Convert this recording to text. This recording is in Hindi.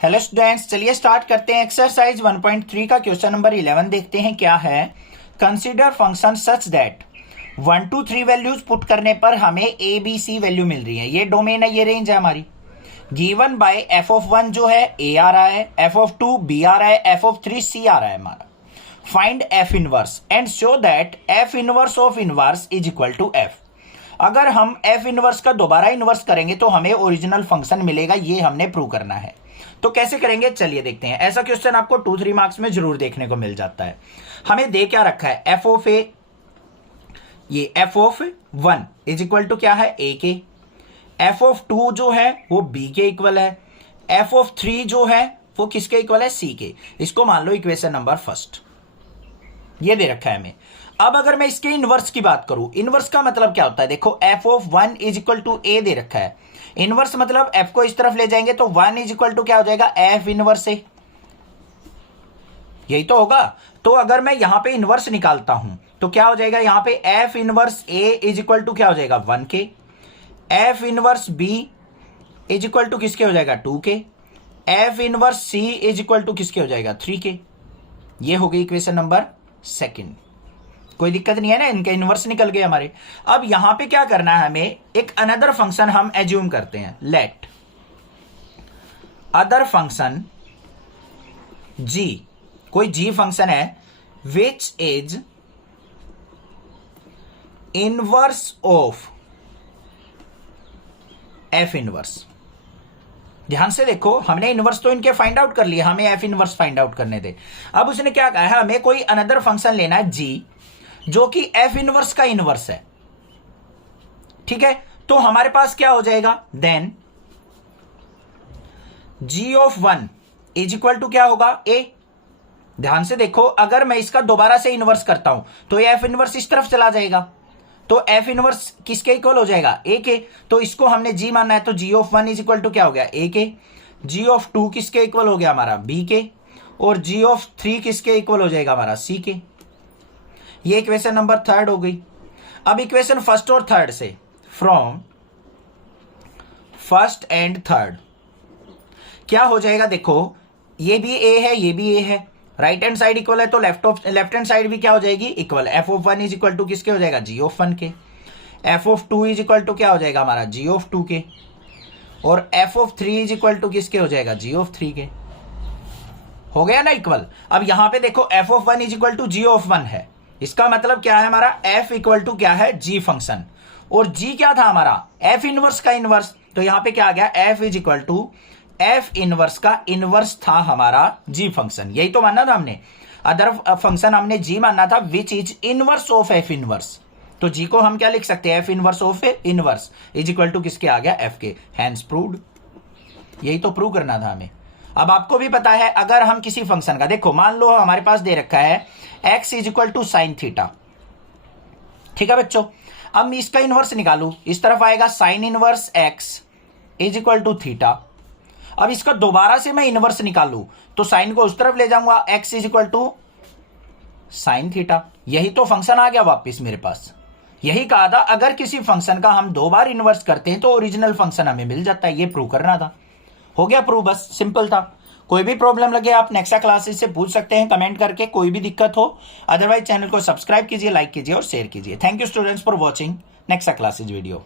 हेलो स्टूडेंट्स, चलिए स्टार्ट करते हैं। एक्सरसाइज 1.3 का क्वेश्चन नंबर 11 देखते हैं क्या है। Consider function such that 1 to 3 values put करने पर हमें ए बी सी वैल्यू मिल रही है। ये डोमेन है, ये रेंज है हमारी। गिवन बाय एफ ऑफ 1 जो है ए आ रहा है, एफ ऑफ 2 बी आ रहा है, एफ ऑफ 3 सी आ रहा है हमारा। Find F inverse and show that F inverse of inverse is equal to F. अगर हम एफ इनवर्स का दोबारा इनवर्स करेंगे तो हमें ओरिजिनल फंक्शन मिलेगा, ये हमने प्रूव करना है। तो कैसे करेंगे चलिए देखते हैं। ऐसा क्वेश्चन आपको 2-3 मार्क्स में जरूर देखने को मिल जाता है। हमें दे क्या रखा है, एफ ऑफ ए, ये F of 1 is equal to क्या है, ए के। एफ ऑफ 2 जो है वो बी के इक्वल है। एफ ऑफ 3 जो है वो किसके इक्वल है, सी के। इसको मान लो इक्वेशन नंबर फर्स्ट, ये दे रखा है हमें। अब अगर मैं इसके इनवर्स की बात करूं, इनवर्स का मतलब क्या होता है, देखो F of 1 is equal to A दे रखा है। इनवर्स मतलब एफ को इस तरफ ले जाएंगे तो 1 इज इक्वल टू क्या हो जाएगा, एफ इनवर्स ए, यही तो होगा। तो अगर मैं यहां पे इनवर्स निकालता हूं तो क्या हो जाएगा, यहां पे F inverse A is equal to क्या हो जाएगा, 1 के। F inverse B is equal to किसके हो जाएगा, 2 के। F inverse C is equal to किसके हो जाएगा, 3 के। ये हो गई इक्वेशन नंबर सेकंड। कोई दिक्कत नहीं है ना, इनके इनवर्स निकल गए हमारे। अब यहां पे क्या करना है हमें, एक अनदर फंक्शन हम एज्यूम करते हैं। लेट अदर फंक्शन जी, कोई जी फंक्शन है विच is inverse of F inverse. ध्यान से देखो, हमने इनवर्स तो इनके फाइंड आउट कर लिए, हमें एफ इनवर्स फाइंड आउट करने दे। अब उसने क्या कहा है, हमें कोई अनदर फंक्शन लेना है जी, जो कि एफ इनवर्स का इनवर्स है। ठीक है, तो हमारे पास क्या हो जाएगा, then G of 1 is equal to क्या होगा, ए। ध्यान से देखो, अगर मैं इसका दोबारा से इनवर्स करता हूं तो एफ इनवर्स इस तरफ चला जाएगा, तो एफ इनवर्स किसके इक्वल हो जाएगा, ए के। तो इसको हमने जी मानना है, तो जी ऑफ 1 इज इक्वल टू क्या हो गया, ए के। जी ऑफ 2 किसके इक्वल हो गया हमारा, बी के। और जी ऑफ 3 किसके इक्वल हो जाएगा हमारा, सी के। ये इक्वेशन नंबर थर्ड हो गई। अब इक्वेशन फर्स्ट और थर्ड से, फ्रॉम फर्स्ट एंड थर्ड क्या हो जाएगा, देखो ये भी ए है, ये भी ए है, राइट हैंड साइड इक्वल है, तो लेफ्ट हैंड साइड भी क्या हो जाएगी, equal. F of 1 is equal to किसके हो जाएगा, जी ऑफ 1 के। F of 2 is equal to क्या हो जाएगा हमारा, जी ऑफ 2 के। और F of 3 is equal to किसके हो जाएगा, जी ऑफ 3 के। हो गया ना इक्वल। अब यहां पे देखो F of 1 is equal to G of 1 है, इसका मतलब क्या है हमारा, एफ इक्वल टू क्या है, जी फंक्शन। और जी क्या था हमारा, एफ इनवर्स का इनवर्स। तो यहां पे क्या आ गया, F is equal to F inverse का इनवर्स था हमारा जी फंक्शन। यही तो मानना था हमने, अदर फंक्शन हमने जी मानना था which is inverse of F inverse. तो जी को हम क्या लिख सकते हैं, F inverse of inverse is equal to किसके आ गया, एफ के। Hence proved. यही तो प्रूव करना था हमें। अब आपको भी पता है, अगर हम किसी फंक्शन का, देखो मान लो हमारे पास दे रखा है x is equal to sine theta. ठीक है बच्चों, अब मैं इसका इनवर्स निकालू, इस तरफ आएगा sine inverse x is equal to theta. अब इसका दोबारा से मैं इनवर्स निकालू तो साइन को उस तरफ ले जाऊंगा, x is equal to sine theta. यही तो फंक्शन आ गया वापिस मेरे पास। यही कहा था, अगर किसी फंक्शन का हम 2 बार इनवर्स करते हैं तो ओरिजिनल फंक्शन हमें मिल जाता है। ये प्रूव करना था, हो गया प्रूव, बस सिंपल था। कोई भी प्रॉब्लम लगे आप नेक्स्ट क्लासेस से पूछ सकते हैं कमेंट करके, कोई भी दिक्कत हो। अदरवाइज चैनल को सब्सक्राइब कीजिए, लाइक कीजिए और शेयर कीजिए। Thank you students for watching next classes video.